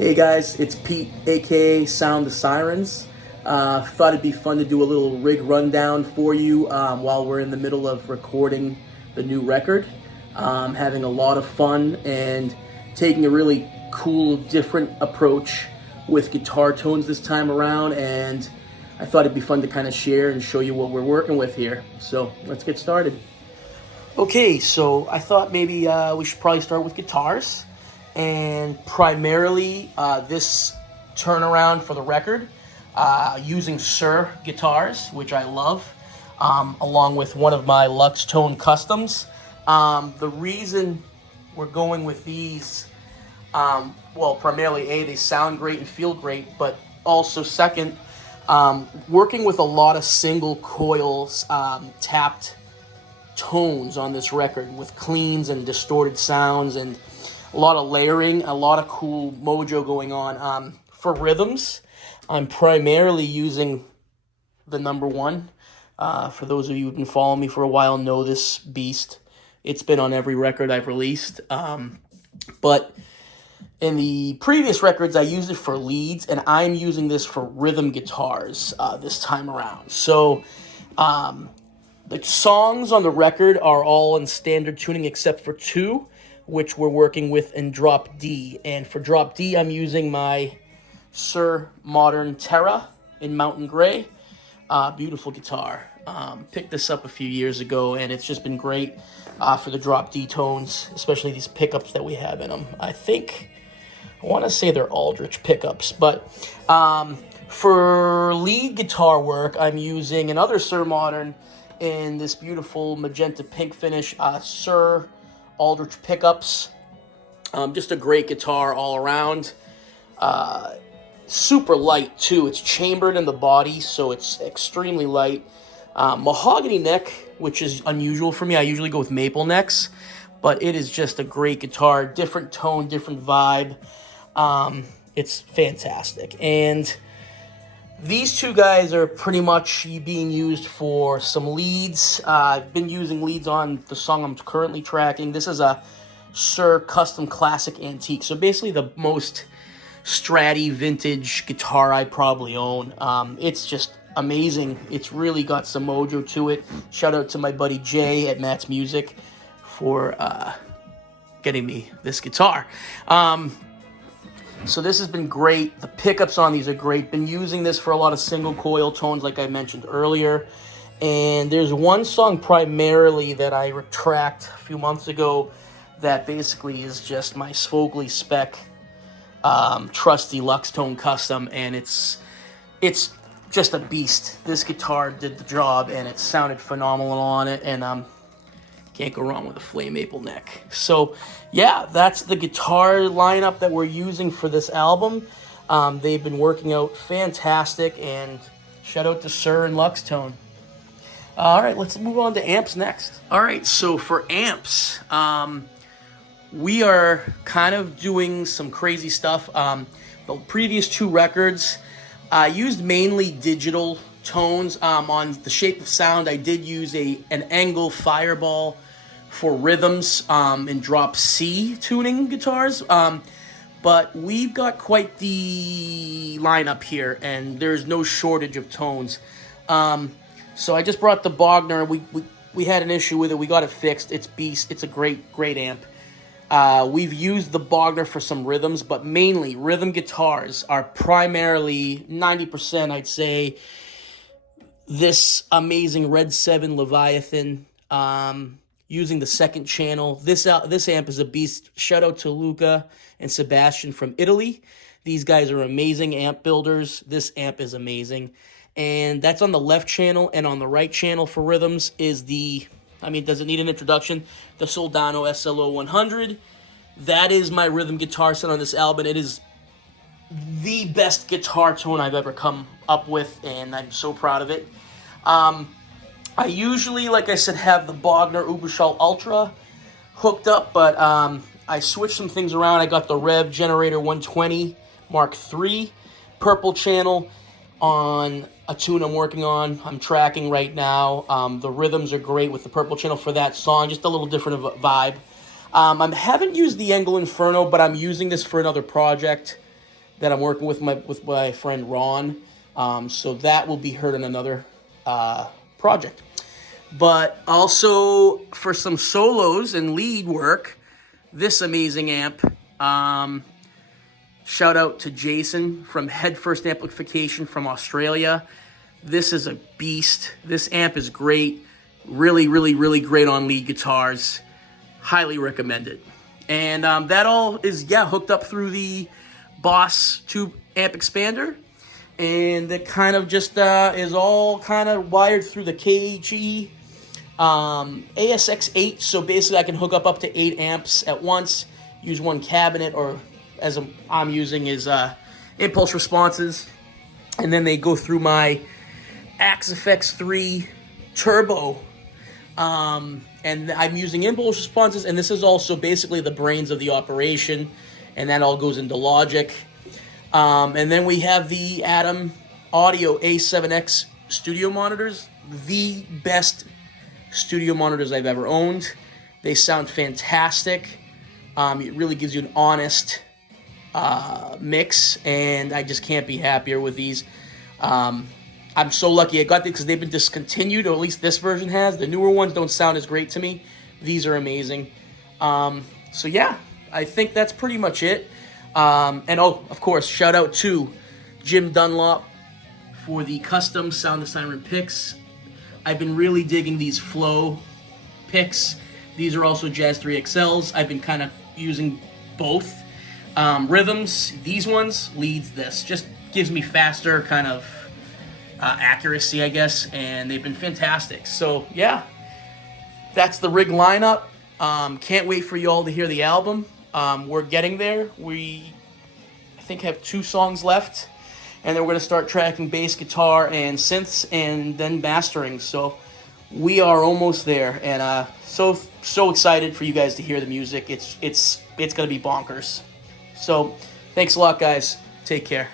Hey guys, it's Pete, aka Sound the Sirens. Thought it'd be fun to do a little rig rundown for you while we're in the middle of recording the new record. Having a lot of fun and taking a really cool, different approach with guitar tones this time around. And I thought it'd be fun to kind of share and show you what we're working with here. So let's get started. Okay, so I thought maybe we should probably start with guitars. And primarily this turnaround for the record using Sir guitars, which I love, along with one of my Lux Tone customs. The reason we're going with these, well, primarily they sound great and feel great, but also second, working with a lot of single coils tapped tones on this record with cleans and distorted sounds and a lot of layering, a lot of cool mojo going on. For rhythms, I'm primarily using the number one. For those of you who've been following me for a while know this beast. It's been on every record I've released. But in the previous records, I used it for leads, and I'm using this for rhythm guitars this time around. So the songs on the record are all in standard tuning except for two, which we're working with in drop D. And for drop D, I'm using my Sir Modern Terra in Mountain Gray. Beautiful guitar. Picked this up a few years ago, and it's just been great for the drop D tones, especially these pickups that we have in them. I want to say they're Aldrich pickups, but for lead guitar work, I'm using another Sir Modern in this beautiful magenta pink finish, Sir Aldrich pickups. Just a great guitar all around. Super light too. It's chambered in the body, so it's extremely light. Mahogany neck, which is unusual for me. I usually go with maple necks, but it is just a great guitar. Different tone, different vibe. It's fantastic. And these two guys are pretty much being used for some leads. I've been using leads on the song I'm currently tracking. This is a Sir Custom Classic Antique. So basically the most stratty vintage guitar I probably own. It's just amazing. It's really got some mojo to it. Shout out to my buddy Jay at Matt's Music for getting me this guitar. So this has been great. The pickups on these are great. Been using this for a lot of single coil tones like I mentioned earlier. And there's one song primarily that I tracked a few months ago that basically is just my Svogli spec trusty Lux Tone custom, and it's just a beast. This guitar did the job, and it sounded phenomenal on it, and can't go wrong with a flame maple neck. So yeah, that's the guitar lineup that we're using for this album. They've been working out fantastic, and shout out to Sir and Lux Tone. All right, let's move on to amps next. All right, so for amps, we are kind of doing some crazy stuff. The previous two records, I used mainly digital tones. On the Shape of Sound, I did use an Angle Fireball for rhythms in drop C tuning guitars. But we've got quite the lineup here, and there's no shortage of tones. So I just brought the Bogner. We had an issue with it. We got it fixed. It's beast. It's a great amp. We've used the Bogner for some rhythms, but mainly rhythm guitars are primarily 90%, I'd say, this amazing Red 7 Leviathan, using the second channel. This amp is a beast. Shout out to Luca and Sebastian from Italy. These guys are amazing amp builders. This amp is amazing. And that's on the left channel, and on the right channel for rhythms is does it need an introduction? The Soldano SLO 100. That is my rhythm guitar set on this album. It is the best guitar tone I've ever come up with, and I'm so proud of it. I usually, like I said, have the Bogner Uberschall Ultra hooked up, but I switched some things around. I got the Rev Generator 120 Mark III purple channel on a tune I'm working on. I'm tracking right now. The rhythms are great with the purple channel for that song. Just a little different of a vibe. I haven't used the Engel Inferno, but I'm using this for another project. that I'm working with my friend Ron. So that will be heard in another project. But also for some solos and lead work, this amazing amp. Shout out to Jason from Headfirst Amplification from Australia. This is a beast. This amp is great. Really, really, really great on lead guitars. Highly recommend it. And that all is, hooked up through the Boss Tube amp expander. And it kind of just is all kind of wired through the KHE ASX8. So basically I can hook up to 8 amps at once, use one cabinet, or as I'm using is impulse responses. And then they go through my Axe-FX 3 Turbo. And I'm using impulse responses, and this is also basically the brains of the operation, and that all goes into Logic. And then we have the Atom Audio A7X studio monitors, the best studio monitors I've ever owned. They sound fantastic. It really gives you an honest mix, and I just can't be happier with these. I'm so lucky I got these because they've been discontinued, or at least this version has. The newer ones don't sound as great to me. These are amazing. So yeah, I think that's pretty much it. And of course, shout out to Jim Dunlop for the custom Sound of Siren picks. I've been really digging these Flow picks. These are also Jazz 3 XLs. I've been kind of using both. Rhythms, these ones, leads this. Just gives me faster kind of accuracy, I guess, and they've been fantastic. So yeah, that's the rig lineup. Can't wait for you all to hear the album. We're getting there. I think have 2 songs left, and then we're going to start tracking bass, guitar, and synths, and then mastering. So we are almost there, and so excited for you guys to hear the music. It's going to be bonkers. So thanks a lot, guys. Take care.